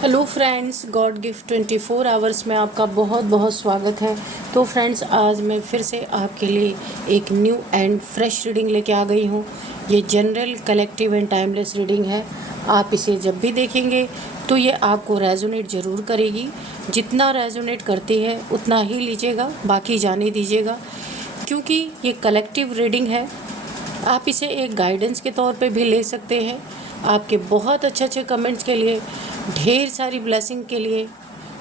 Hello friends, God gift 24 hours में आपका बहुत बहुत स्वागत है। तो फ्रेंड्स, आज मैं फिर से आपके लिए एक न्यू एंड फ्रेश रीडिंग लेके आ गई हूँ। ये general, collective and timeless reading है। आप इसे जब भी देखेंगे तो ये आपको रेजोनेट ज़रूर करेगी। जितना रेजोनेट करती है उतना ही लीजिएगा, बाकी जाने दीजिएगा, क्योंकि ये कलेक्टिव रीडिंग है। आप इसे एक गाइडेंस के तौर पे भी ले सकते हैं। आपके बहुत अच्छे अच्छे कमेंट्स के लिए, ढेर सारी ब्लेसिंग के लिए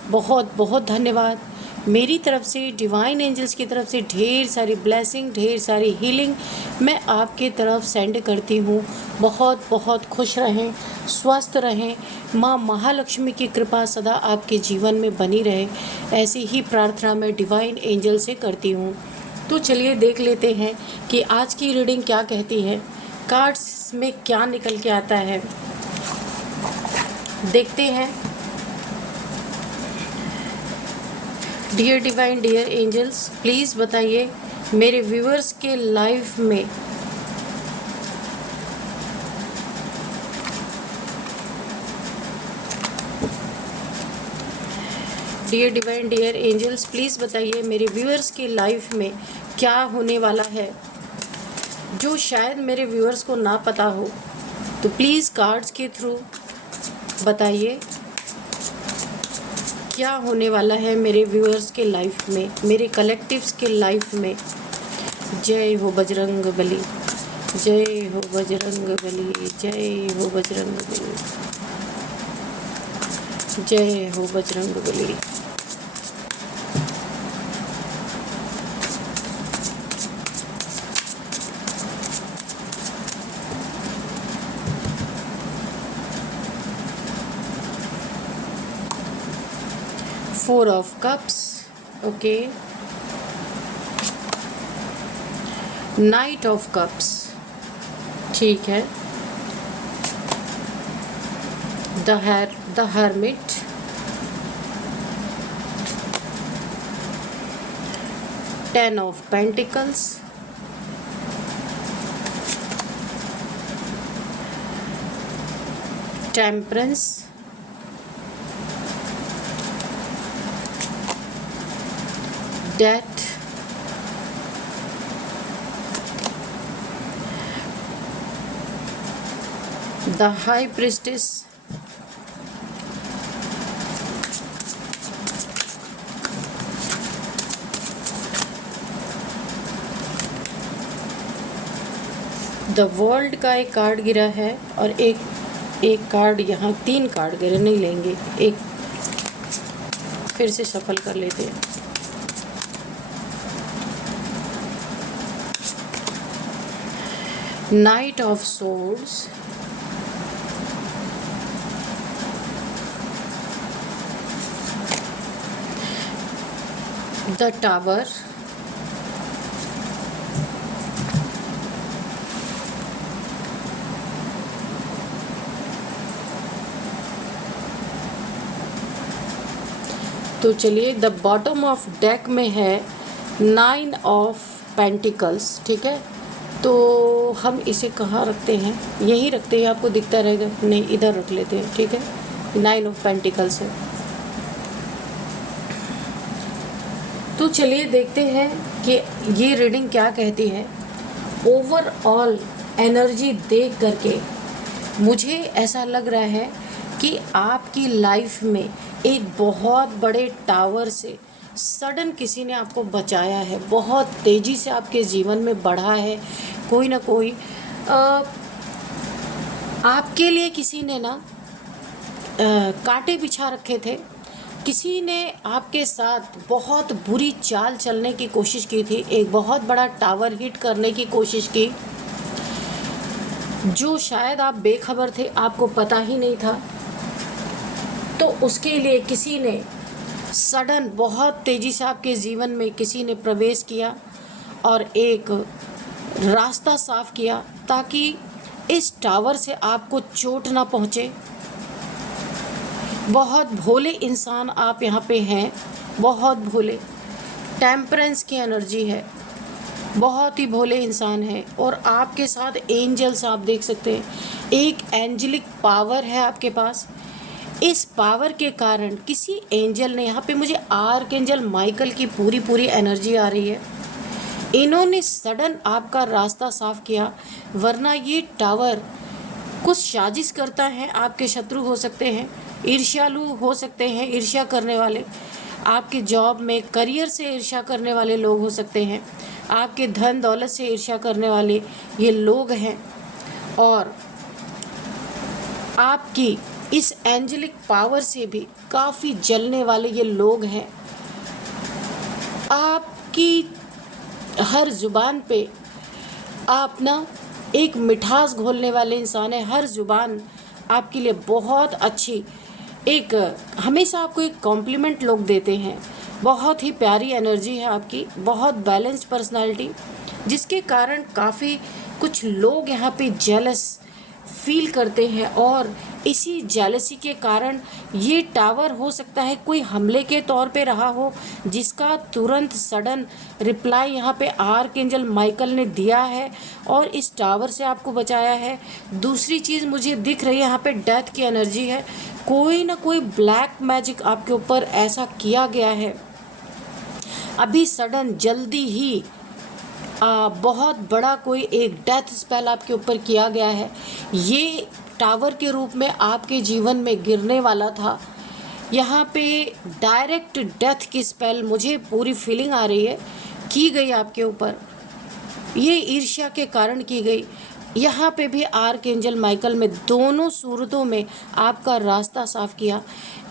बहुत बहुत धन्यवाद। मेरी तरफ से, डिवाइन एंजल्स की तरफ से ढेर सारी ब्लेसिंग, ढेर सारी हीलिंग मैं आपके तरफ सेंड करती हूँ। बहुत बहुत खुश रहें, स्वस्थ रहें। माँ महालक्ष्मी की कृपा सदा आपके जीवन में बनी रहे, ऐसी ही प्रार्थना मैं डिवाइन एंजल से करती हूँ। तो चलिए देख लेते हैं कि आज की रीडिंग क्या कहती है, कार्ड्स में क्या निकल के आता है। देखते हैं। Dear divine, dear angels, please बताइए मेरे व्यूअर्स के लाइफ में dear divine, dear angels, please बताइए मेरे व्यूअर्स के लाइफ में क्या होने वाला है जो शायद मेरे व्यूअर्स को ना पता हो। तो प्लीज़ कार्ड्स के थ्रू बताइए क्या होने वाला है मेरे व्यूअर्स के लाइफ में, मेरे कलेक्टिव्स के लाइफ में। जय हो बजरंग बली, जय हो बजरंग बली, जय हो बजरंग बली, जय हो Bajrang Bali. Four of cups, okay. Knight of cups, ठीक है। The hermit, ten of pentacles, temperance, death, the high priestess, the world का एक कार्ड गिरा है और एक कार्ड यहाँ, तीन कार्ड गिरे, नहीं लेंगे, एक फिर से सफल कर लेते हैं। Night of swords, the tower, तो चलिए द बॉटम ऑफ डेक में है नाइन ऑफ पेंटिकल्स, ठीक है। तो हम इसे कहाँ रखते हैं, यहीं रखते हैं, आपको दिखता रहेगा, नहीं इधर रख लेते हैं, ठीक है। नाइन ऑफ पेंटिकल्स है। तो चलिए देखते हैं कि ये रीडिंग क्या कहती है। ओवरऑल एनर्जी देख करके मुझे ऐसा लग रहा है कि आपकी लाइफ में एक बहुत बड़े टावर से सडन किसी ने आपको बचाया है, बहुत तेज़ी से आपके जीवन में बढ़ा है कोई ना कोई। आपके लिए किसी ने ना कांटे बिछा रखे थे, किसी ने आपके साथ बहुत बुरी चाल चलने की कोशिश की थी, एक बहुत बड़ा टावर हिट करने की कोशिश की, जो शायद आप बेखबर थे, आपको पता ही नहीं था। तो उसके लिए किसी ने सडन बहुत तेज़ी से आपके जीवन में किसी ने प्रवेश किया और एक रास्ता साफ किया ताकि इस टावर से आपको चोट ना पहुँचे। बहुत भोले इंसान आप यहाँ पे हैं, बहुत भोले। टेम्परेंस की एनर्जी है, बहुत ही भोले इंसान है। और आपके साथ एंजल्स आप देख सकते हैं, एक एंजलिक पावर है आपके पास, इस पावर के कारण किसी एंजल ने, यहाँ पे मुझे आर्कएंजल माइकल की पूरी पूरी एनर्जी आ रही है, इन्होंने सडन आपका रास्ता साफ किया। वरना ये टावर कुछ साजिश करता है, आपके शत्रु हो सकते हैं, ईर्ष्यालु हो सकते हैं, ईर्ष्या करने वाले, आपके जॉब में करियर से ईर्ष्या करने वाले लोग हो सकते हैं, आपके धन दौलत से ईर्ष्या करने वाले ये लोग हैं, और आपकी इस एंजेलिक पावर से भी काफ़ी जलने वाले ये लोग हैं। आपकी हर ज़ुबान पे आप ना एक मिठास घोलने वाले इंसान है। हर ज़ुबान आपके लिए बहुत अच्छी, एक हमेशा आपको एक कॉम्प्लीमेंट लोग देते हैं। बहुत ही प्यारी एनर्जी है आपकी, बहुत बैलेंस्ड पर्सनालिटी, जिसके कारण काफ़ी कुछ लोग यहाँ पे जेलस फील करते हैं, और इसी जेलसी के कारण ये टावर हो सकता है कोई हमले के तौर पे रहा हो, जिसका तुरंत सडन रिप्लाई यहाँ पे आर्कएंजल माइकल ने दिया है और इस टावर से आपको बचाया है। दूसरी चीज़ मुझे दिख रही है, यहाँ पे डेथ की एनर्जी है। कोई ना कोई ब्लैक मैजिक आपके ऊपर ऐसा किया गया है अभी सडन, जल्दी ही बहुत बड़ा कोई एक डेथ स्पेल आपके ऊपर किया गया है। ये टावर के रूप में आपके जीवन में गिरने वाला था। यहाँ पे डायरेक्ट डेथ की स्पेल मुझे पूरी फीलिंग आ रही है की गई आपके ऊपर, ये ईर्ष्या के कारण की गई। यहाँ पे भी आर्कएंजल माइकल में दोनों सूरतों में आपका रास्ता साफ किया,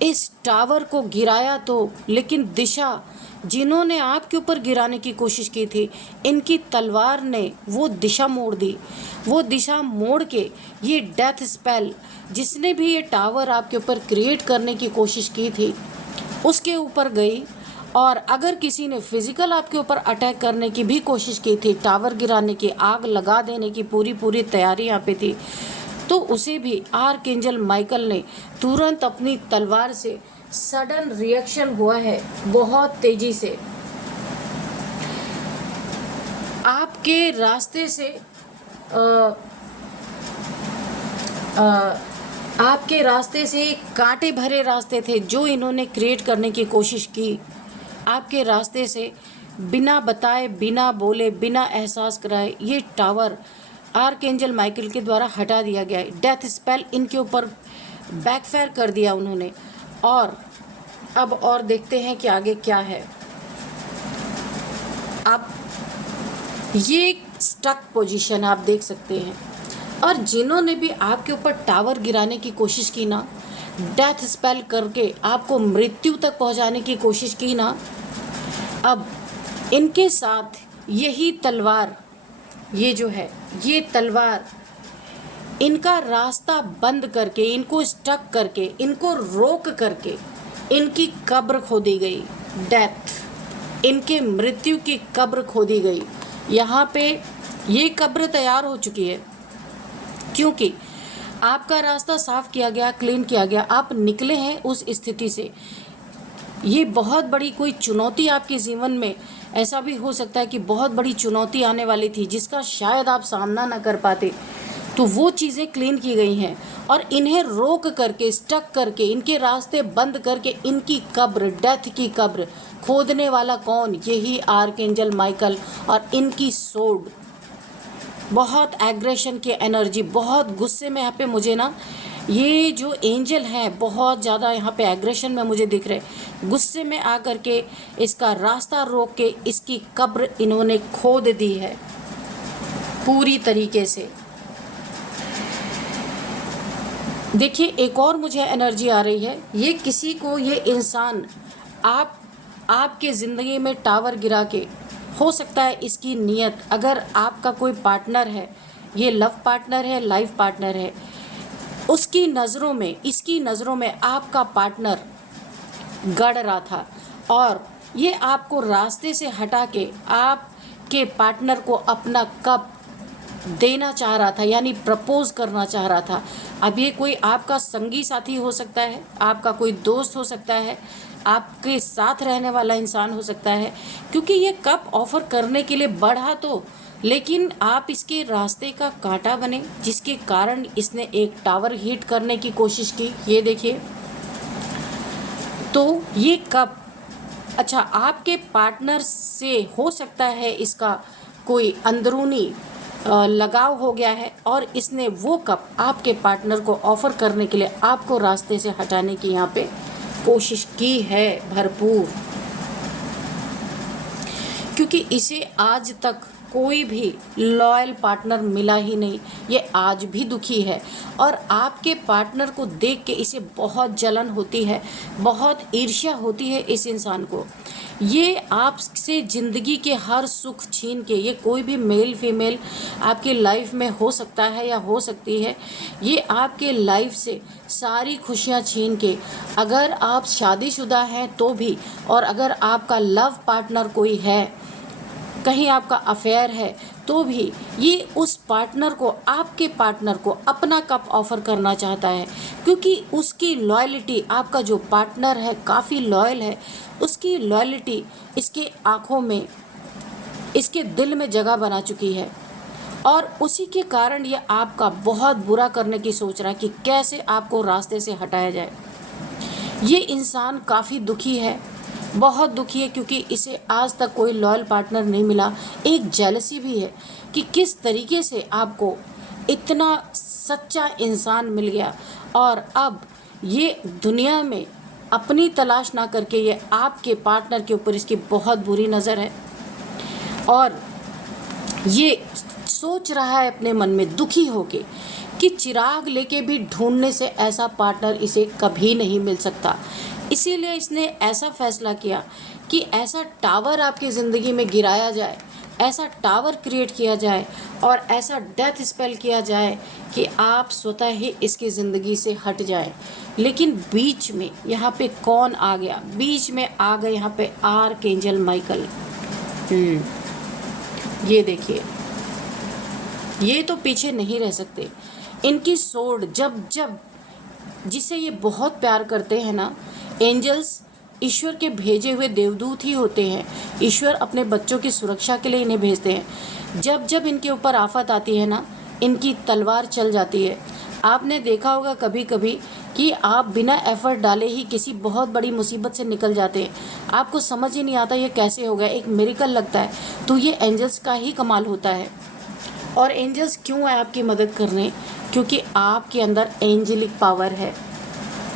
इस टावर को गिराया तो, लेकिन दिशा जिन्होंने आपके ऊपर गिराने की कोशिश की थी, इनकी तलवार ने वो दिशा मोड़ दी। वो दिशा मोड़ के ये डेथ स्पेल जिसने भी ये टावर आपके ऊपर क्रिएट करने की कोशिश की थी उसके ऊपर गई। और अगर किसी ने फिजिकल आपके ऊपर अटैक करने की भी कोशिश की थी, टावर गिराने की, आग लगा देने की पूरी तैयारी यहाँ पे थी, तो उसे भी आर्कएंजल माइकल ने तुरंत अपनी तलवार से सडन रिएक्शन हुआ है बहुत तेजी से। आपके रास्ते से आपके रास्ते से कांटे भरे रास्ते थे जो इन्होंने क्रिएट करने की कोशिश की। आपके रास्ते से बिना बताए, बिना बोले, बिना एहसास कराए ये टावर आर्कएंजल माइकल के द्वारा हटा दिया गया है। डेथ स्पेल इनके ऊपर बैकफायर कर दिया उन्होंने। और अब और देखते हैं कि आगे क्या है। आप ये स्टक पोजीशन आप देख सकते हैं, और जिन्होंने भी आपके ऊपर टावर गिराने की कोशिश की ना, डेथ स्पेल करके आपको मृत्यु तक पहुंचाने की कोशिश की ना, अब इनके साथ यही तलवार, ये जो है ये तलवार इनका रास्ता बंद करके, इनको स्टक करके, इनको रोक करके इनकी कब्र खोदी गई। डेथ, इनके मृत्यु की कब्र खोदी गई। यहाँ पे ये कब्र तैयार हो चुकी है क्योंकि आपका रास्ता साफ किया गया, क्लीन किया गया, आप निकले हैं उस स्थिति से। ये बहुत बड़ी कोई चुनौती आपके जीवन में, ऐसा भी हो सकता है कि बहुत बड़ी चुनौती आने वाली थी जिसका शायद आप सामना ना कर पाते, तो वो चीज़ें क्लीन की गई हैं। और इन्हें रोक करके, स्टक करके, इनके रास्ते बंद करके इनकी कब्र, डेथ की कब्र खोदने वाला कौन? यही आर्कएंजल माइकल। और इनकी सोड, बहुत एग्रेशन की एनर्जी, बहुत गुस्से में यहाँ पे मुझे ना ये जो एंजल हैं बहुत ज़्यादा यहाँ पे एग्रेशन में मुझे दिख रहे। गुस्से में आकर के इसका रास्ता रोक के इसकी कब्र इन्होंने खोद दी है पूरी तरीके से। देखिए एक और मुझे एनर्जी आ रही है, ये किसी को, ये इंसान आपके ज़िंदगी में टावर गिरा के, हो सकता है इसकी नीयत, अगर आपका कोई पार्टनर है, ये लव पार्टनर है, लाइफ पार्टनर है, उसकी नज़रों में, इसकी नज़रों में आपका पार्टनर गड़ रहा था और ये आपको रास्ते से हटा के आपके पार्टनर को अपना कप देना चाह रहा था, यानी प्रपोज करना चाह रहा था। अब ये कोई आपका संगी साथी हो सकता है, आपका कोई दोस्त हो सकता है, आपके साथ रहने वाला इंसान हो सकता है, क्योंकि ये कप ऑफ़र करने के लिए बढ़ा तो, लेकिन आप इसके रास्ते का कांटा बने, जिसके कारण इसने एक टावर हिट करने की कोशिश की। ये देखिए तो ये कप, अच्छा, आपके पार्टनर से हो सकता है इसका कोई अंदरूनी लगाव हो गया है और इसने वो कप आपके पार्टनर को ऑफ़र करने के लिए आपको रास्ते से हटाने की यहाँ पे कोशिश की है भरपूर, क्योंकि इसे आज तक कोई भी लॉयल पार्टनर मिला ही नहीं। ये आज भी दुखी है और आपके पार्टनर को देख के इसे बहुत जलन होती है, बहुत ईर्ष्या होती है इस इंसान को। ये आपसे ज़िंदगी के हर सुख छीन के, ये कोई भी मेल फीमेल आपके लाइफ में हो सकता है या हो सकती है, ये आपके लाइफ से सारी खुशियाँ छीन के, अगर आप शादीशुदा हैं तो भी, और अगर आपका लव पार्टनर कोई है, कहीं आपका अफेयर है तो भी, ये उस पार्टनर को, आपके पार्टनर को अपना कप ऑफ़र करना चाहता है, क्योंकि उसकी लॉयल्टी, आपका जो पार्टनर है काफ़ी लॉयल है, उसकी लॉयल्टी इसके आँखों में, इसके दिल में जगह बना चुकी है और उसी के कारण ये आपका बहुत बुरा करने की सोच रहा है कि कैसे आपको रास्ते से हटाया जाए। ये इंसान काफ़ी दुखी है, बहुत दुखी है, क्योंकि इसे आज तक कोई लॉयल पार्टनर नहीं मिला। एक जेलसी भी है कि किस तरीके से आपको इतना सच्चा इंसान मिल गया और अब ये दुनिया में अपनी तलाश ना करके ये आपके पार्टनर के ऊपर इसकी बहुत बुरी नज़र है और ये सोच रहा है अपने मन में दुखी होके कि चिराग लेके भी ढूंढने से ऐसा पार्टनर इसे कभी नहीं मिल सकता। इसीलिए इसने ऐसा फैसला किया कि ऐसा टावर आपकी ज़िंदगी में गिराया जाए, ऐसा टावर क्रिएट किया जाए और ऐसा डेथ स्पेल किया जाए कि आप स्वतः ही इसकी ज़िंदगी से हट जाएं। लेकिन बीच में यहाँ पे कौन आ गया? बीच में आ गए यहाँ पे आर्कएंजल माइकल। ये देखिए, ये तो पीछे नहीं रह सकते। इनकी सोड जब जब, जिसे ये बहुत प्यार करते हैं ना, एंजल्स ईश्वर के भेजे हुए देवदूत ही होते हैं। ईश्वर अपने बच्चों की सुरक्षा के लिए इन्हें भेजते हैं। जब जब इनके ऊपर आफत आती है ना, इनकी तलवार चल जाती है। आपने देखा होगा कभी कभी कि आप बिना एफर्ट डाले ही किसी बहुत बड़ी मुसीबत से निकल जाते हैं, आपको समझ ही नहीं आता ये कैसे हो गया, एक मिरेकल लगता है। तो ये एंजल्स का ही कमाल होता है। और एंजल्स क्यों है आपकी मदद करने? क्योंकि आपके अंदर एंजेलिक पावर है।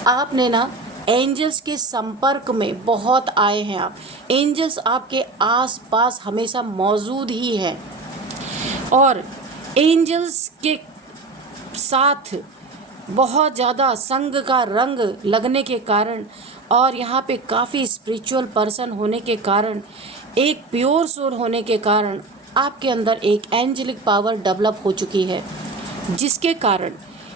आपने ना एंजल्स के संपर्क में बहुत आए हैं आप। एंजल्स आपके आसपास हमेशा मौजूद ही हैं और एंजल्स के साथ बहुत ज़्यादा संग का रंग लगने के कारण और यहाँ पे काफ़ी स्पिरिचुअल पर्सन होने के कारण, एक प्योर सोल होने के कारण आपके अंदर एक एंजेलिक पावर डेवलप हो चुकी है, जिसके कारण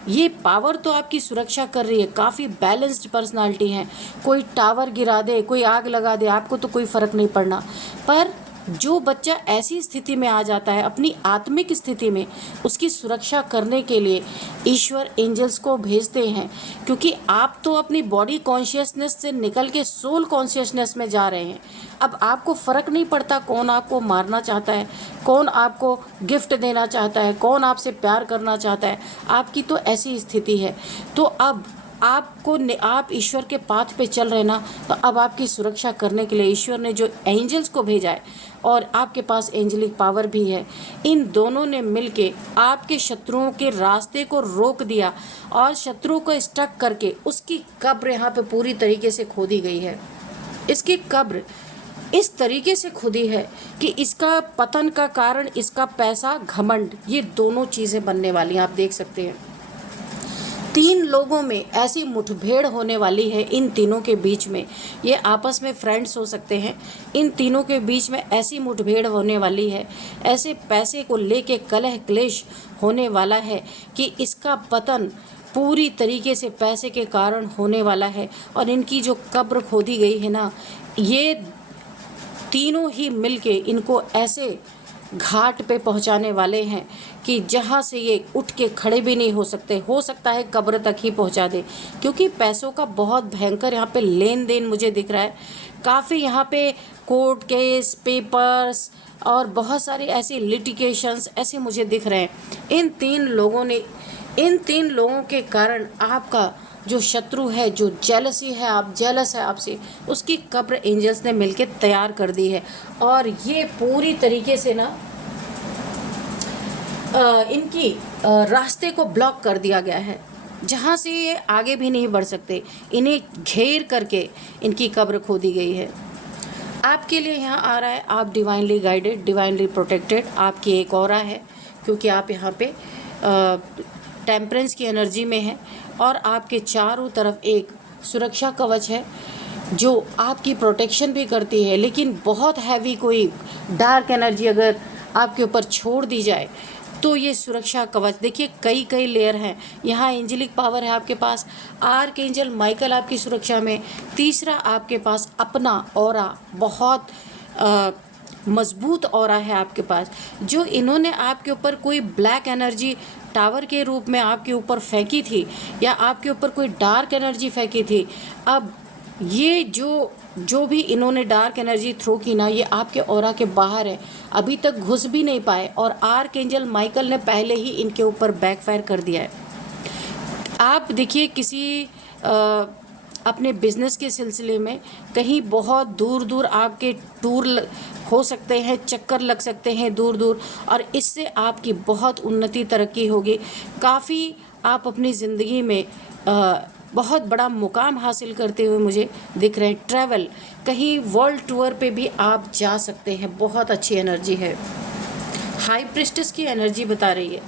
ये पावर तो आपकी सुरक्षा कर रही है। काफ़ी बैलेंस्ड पर्सनालिटी है। कोई टावर गिरा दे, कोई आग लगा दे, आपको तो कोई फ़र्क नहीं पड़ना। पर जो बच्चा ऐसी स्थिति में आ जाता है, अपनी आत्मिक स्थिति में, उसकी सुरक्षा करने के लिए ईश्वर एंजल्स को भेजते हैं, क्योंकि आप तो अपनी बॉडी कॉन्शियसनेस से निकल के सोल कॉन्शियसनेस में जा रहे हैं। अब आपको फ़र्क नहीं पड़ता कौन आपको मारना चाहता है, कौन आपको गिफ्ट देना चाहता है, कौन आपसे प्यार करना चाहता है। आपकी तो ऐसी स्थिति है। तो अब आप ईश्वर के पाथ पे चल रहे ना, तो अब आपकी सुरक्षा करने के लिए ईश्वर ने जो एंजल्स को भेजा है और आपके पास एंजेलिक पावर भी है, इन दोनों ने मिलके आपके शत्रुओं के रास्ते को रोक दिया और शत्रु को स्टक करके उसकी कब्र यहाँ पे पूरी तरीके से खोदी गई है। इसकी कब्र इस तरीके से खुदी है कि इसका पतन का कारण इसका पैसा, घमंड, ये दोनों चीज़ें बनने वाली हैं। आप देख सकते हैं 3 लोगों में ऐसी मुठभेड़ होने वाली है। इन तीनों के बीच में, ये आपस में फ्रेंड्स हो सकते हैं, इन तीनों के बीच में ऐसी मुठभेड़ होने वाली है, ऐसे पैसे को लेके कलह क्लेश होने वाला है कि इसका पतन पूरी तरीके से पैसे के कारण होने वाला है। और इनकी जो कब्र खोदी गई है ना, ये तीनों ही मिलके इनको ऐसे घाट पे पहुंचाने वाले हैं कि जहां से ये उठ के खड़े भी नहीं हो सकते। हो सकता है कब्र तक ही पहुंचा दे, क्योंकि पैसों का बहुत भयंकर यहाँ पे लेन देन मुझे दिख रहा है। काफ़ी यहाँ पे कोर्ट केस, पेपर्स और बहुत सारे ऐसे लिटिगेशंस ऐसे मुझे दिख रहे हैं। इन 3 लोगों ने इन 3 लोगों के कारण आपका जो शत्रु है, जो जेलसी है, आप जेलस है आपसे, उसकी कब्र एंजल्स ने मिलके तैयार कर दी है। और ये पूरी तरीके से ना इनकी रास्ते को ब्लॉक कर दिया गया है, जहाँ से ये आगे भी नहीं बढ़ सकते। इन्हें घेर करके इनकी कब्र खोदी गई है। आपके लिए यहाँ आ रहा है, आप डिवाइनली गाइडेड, डिवाइनली प्रोटेक्टेड, आपकी एक ऑरा है, क्योंकि आप यहाँ पे टेम्परेंस की एनर्जी में हैं और आपके चारों तरफ एक सुरक्षा कवच है जो आपकी प्रोटेक्शन भी करती है। लेकिन बहुत हैवी कोई डार्क एनर्जी अगर आपके ऊपर छोड़ दी जाए तो ये सुरक्षा कवच, देखिए कई कई लेयर हैं। यहाँ एंजेलिक पावर है आपके पास, आर्क एंजल माइकल आपकी सुरक्षा में, तीसरा आपके पास अपना ऑरा, बहुत मजबूत ऑरा है आपके पास। जो इन्होंने आपके ऊपर कोई ब्लैक एनर्जी टावर के रूप में आपके ऊपर फेंकी थी या आपके ऊपर कोई डार्क एनर्जी फेंकी थी, अब ये जो भी इन्होंने डार्क एनर्जी थ्रो की ना, ये आपके ऑरा के बाहर है, अभी तक घुस भी नहीं पाए और आर्क एंजल माइकल ने पहले ही इनके ऊपर बैकफायर कर दिया है। आप देखिए किसी अपने बिजनेस के सिलसिले में कहीं बहुत दूर दूर आपके टूर हो सकते हैं, चक्कर लग सकते हैं दूर दूर, और इससे आपकी बहुत उन्नति तरक्की होगी। काफ़ी आप अपनी ज़िंदगी में बहुत बड़ा मुकाम हासिल करते हुए मुझे दिख रहे हैं। ट्रैवल, कहीं वर्ल्ड टूर पे भी आप जा सकते हैं, बहुत अच्छी एनर्जी है। हाई प्रिस्टेस की एनर्जी बता रही है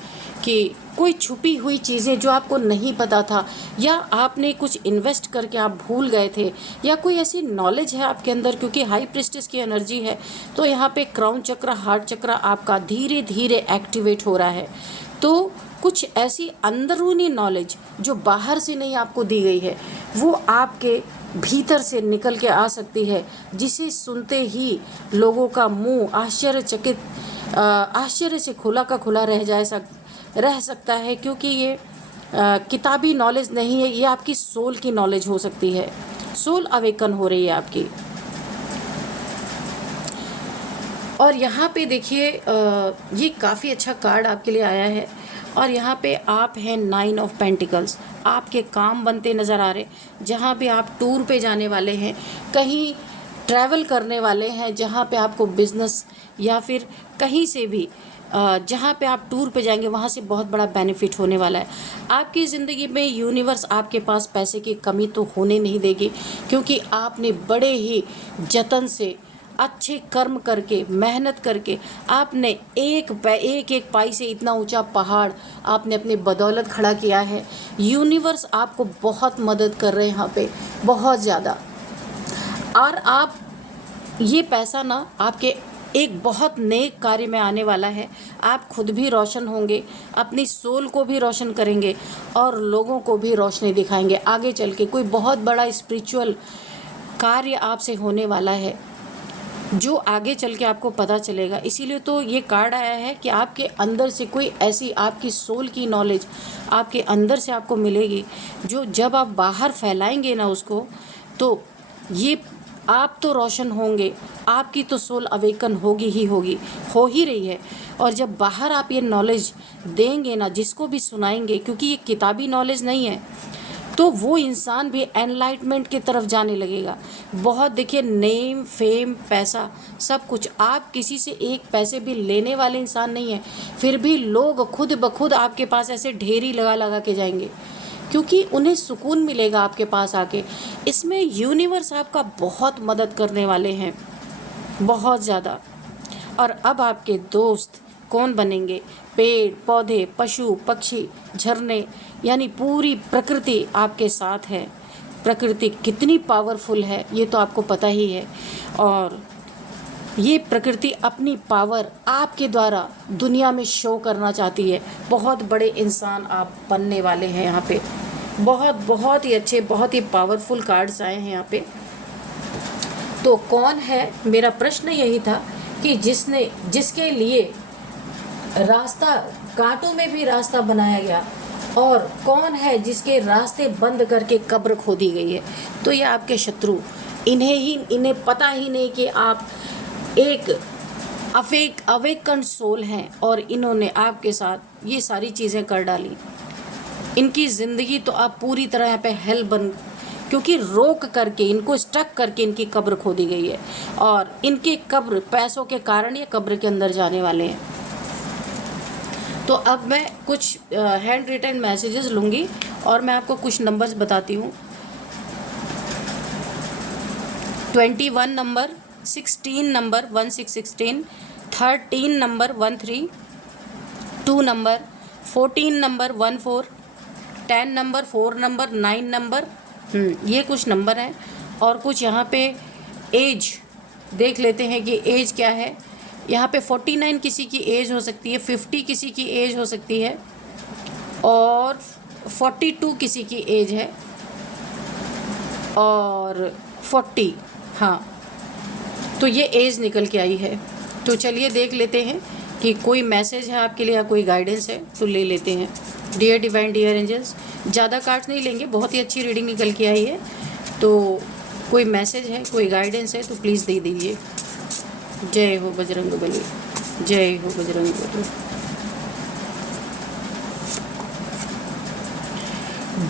कि कोई छुपी हुई चीज़ें जो आपको नहीं पता था, या आपने कुछ इन्वेस्ट करके आप भूल गए थे, या कोई ऐसी नॉलेज है आपके अंदर, क्योंकि हाई प्रिस्टेस की एनर्जी है तो यहाँ पे क्राउन चक्र, हार्ट चक्र आपका धीरे धीरे एक्टिवेट हो रहा है। तो कुछ ऐसी अंदरूनी नॉलेज जो बाहर से नहीं आपको दी गई है, वो आपके भीतर से निकल के आ सकती है, जिसे सुनते ही लोगों का मुंह आश्चर्य से खुला का खुला रह सकता है, क्योंकि ये किताबी नॉलेज नहीं है, ये आपकी सोल की नॉलेज हो सकती है। सोल अवेकन हो रही है आपकी। और यहाँ पे देखिए ये काफ़ी अच्छा कार्ड आपके लिए आया है, और यहाँ पे आप हैं 9 ऑफ पेंटिकल्स। आपके काम बनते नज़र आ रहे, जहाँ पे आप टूर पे जाने वाले हैं, कहीं ट्रैवल करने वाले हैं, जहाँ पे आपको बिज़नेस या फिर कहीं से भी जहाँ पे आप टूर पे जाएंगे वहाँ से बहुत बड़ा बेनिफिट होने वाला है। आपकी ज़िंदगी में यूनिवर्स आपके पास पैसे की कमी तो होने नहीं देगी, क्योंकि आपने बड़े ही जतन से, अच्छे कर्म करके, मेहनत करके आपने एक पाई से इतना ऊंचा पहाड़ आपने अपनी बदौलत खड़ा किया है। यूनिवर्स आपको बहुत मदद कर रहे हैं यहाँ पे, बहुत ज़्यादा। और आप ये पैसा ना आपके एक बहुत नेक कार्य में आने वाला है। आप खुद भी रोशन होंगे, अपनी सोल को भी रोशन करेंगे और लोगों को भी रोशनी दिखाएंगे। आगे चल के कोई बहुत बड़ा स्पिरिचुअल कार्य आपसे होने वाला है, जो आगे चल के आपको पता चलेगा। इसीलिए तो ये कार्ड आया है कि आपके अंदर से कोई ऐसी आपकी सोल की नॉलेज आपके अंदर से आपको मिलेगी, जो जब आप बाहर फैलाएंगे ना उसको, तो ये आप तो रोशन होंगे, आपकी तो सोल अवेकन होगी ही होगी, हो ही रही है। और जब बाहर आप ये नॉलेज देंगे ना, जिसको भी सुनाएंगे, क्योंकि ये किताबी नॉलेज नहीं है, तो वो इंसान भी एनलाइटमेंट की तरफ जाने लगेगा। बहुत देखिए, नेम, फेम, पैसा, सब कुछ, आप किसी से एक पैसे भी लेने वाले इंसान नहीं है, फिर भी लोग खुद ब खुद आपके पास ऐसे ढेरी लगा लगा के जाएंगे, क्योंकि उन्हें सुकून मिलेगा आपके पास आके। इसमें यूनिवर्स आपका बहुत मदद करने वाले हैं, बहुत ज़्यादा। और अब आपके दोस्त कौन बनेंगे? पेड़ पौधे, पशु पक्षी, झरने, यानी पूरी प्रकृति आपके साथ है। प्रकृति कितनी पावरफुल है ये तो आपको पता ही है, और ये प्रकृति अपनी पावर आपके द्वारा दुनिया में शो करना चाहती है। बहुत बड़े इंसान आप बनने वाले हैं यहाँ पे। बहुत ही अच्छे, बहुत ही पावरफुल कार्ड्स आए हैं यहाँ पे। तो कौन है, मेरा प्रश्न यही था कि जिसके लिए रास्ता, कांटों में भी रास्ता बनाया गया, और कौन है जिसके रास्ते बंद करके कब्र खोदी गई है? तो ये आपके शत्रु, इन्हें पता ही नहीं कि आप एक अवेकन सोल हैं, और इन्होंने आपके साथ ये सारी चीज़ें कर डाली। इनकी ज़िंदगी तो आप पूरी तरह यहाँ पे हेल बन, क्योंकि रोक करके इनको स्टक करके इनकी कब्र खोदी गई है और इनकी कब्र पैसों के कारण ये कब्र के अंदर जाने वाले हैं। तो अब मैं कुछ हैंड रिटन मैसेजेस लूँगी और मैं आपको कुछ नंबर्स बताती हूँ। 21 number, 16 number 1616, 13 number 13, 2 number, 14 number 14, 10 number, 4 number, 9 number, ये कुछ नंबर हैं। और कुछ यहाँ पे एज देख लेते हैं कि एज क्या है। यहाँ पे 49 किसी की एज हो सकती है, 50 किसी की एज हो सकती है और 42 किसी की एज है और 40, हाँ, तो ये एज निकल के आई है। तो चलिए देख लेते हैं कि कोई मैसेज है आपके लिए या कोई गाइडेंस है, तो ले लेते हैं। डियर डिवाइन, डियर एंजल्स, ज़्यादा कार्ड्स नहीं लेंगे, बहुत ही अच्छी रीडिंग निकल के आई है। तो कोई मैसेज है, कोई गाइडेंस है तो प्लीज़ दे दीजिए। जय हो बजरंगबली, जय हो Bajrangbali.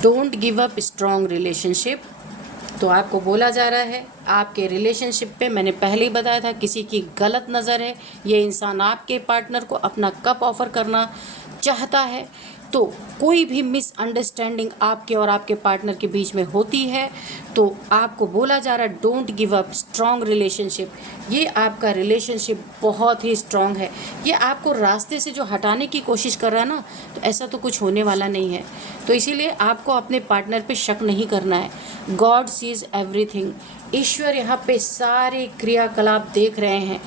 Don't give up strong relationship. तो आपको बोला जा रहा है आपके रिलेशनशिप पे, मैंने पहले ही बताया था, किसी की गलत नज़र है। ये इंसान आपके पार्टनर को अपना कप ऑफर करना चाहता है। तो कोई भी मिसअंडरस्टैंडिंग आपके और आपके पार्टनर के बीच में होती है तो आपको बोला जा रहा है don't give up strong relationship. ये आपका रिलेशनशिप बहुत ही स्ट्रॉन्ग है। ये आपको रास्ते से जो हटाने की कोशिश कर रहा है ना, तो ऐसा तो कुछ होने वाला नहीं है। तो इसीलिए आपको अपने पार्टनर पे शक नहीं करना है। God sees everything. ईश्वर यहाँ पे सारे क्रियाकलाप देख रहे हैं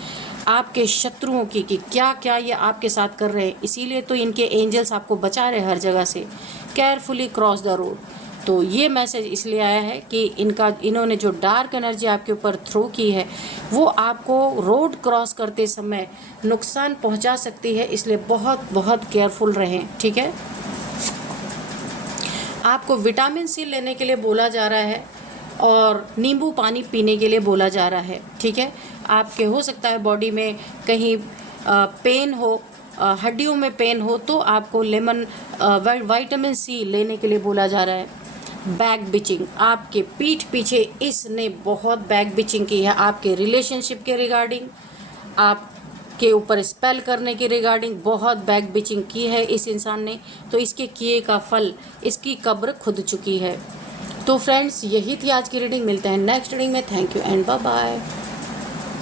आपके शत्रुओं की कि क्या क्या ये आपके साथ कर रहे हैं। इसीलिए तो इनके एंजल्स आपको बचा रहे हर जगह से। Carefully cross the road. तो ये मैसेज इसलिए आया है कि इन्होंने जो डार्क एनर्जी आपके ऊपर थ्रो की है वो आपको रोड क्रॉस करते समय नुकसान पहुंचा सकती है, इसलिए बहुत बहुत केयरफुल रहें, ठीक है। आपको विटामिन सी लेने के लिए बोला जा रहा है और नींबू पानी पीने के लिए बोला जा रहा है, ठीक है। आपके हो सकता है बॉडी में कहीं पेन हो, हड्डियों में पेन हो, तो आपको लेमन विटामिन सी लेने के लिए बोला जा रहा है। बैक बिचिंग, आपके पीठ पीछे इसने बहुत बैक बिचिंग की है आपके रिलेशनशिप के रिगार्डिंग, आपके ऊपर स्पेल करने के रिगार्डिंग बहुत बैक बिचिंग की है इस इंसान ने। तो इसके किए का फल इसकी कब्र खुद चुकी है। तो फ्रेंड्स, यही थी आज की रीडिंग। मिलते हैं नेक्स्ट रीडिंग में। Thank you and bye bye.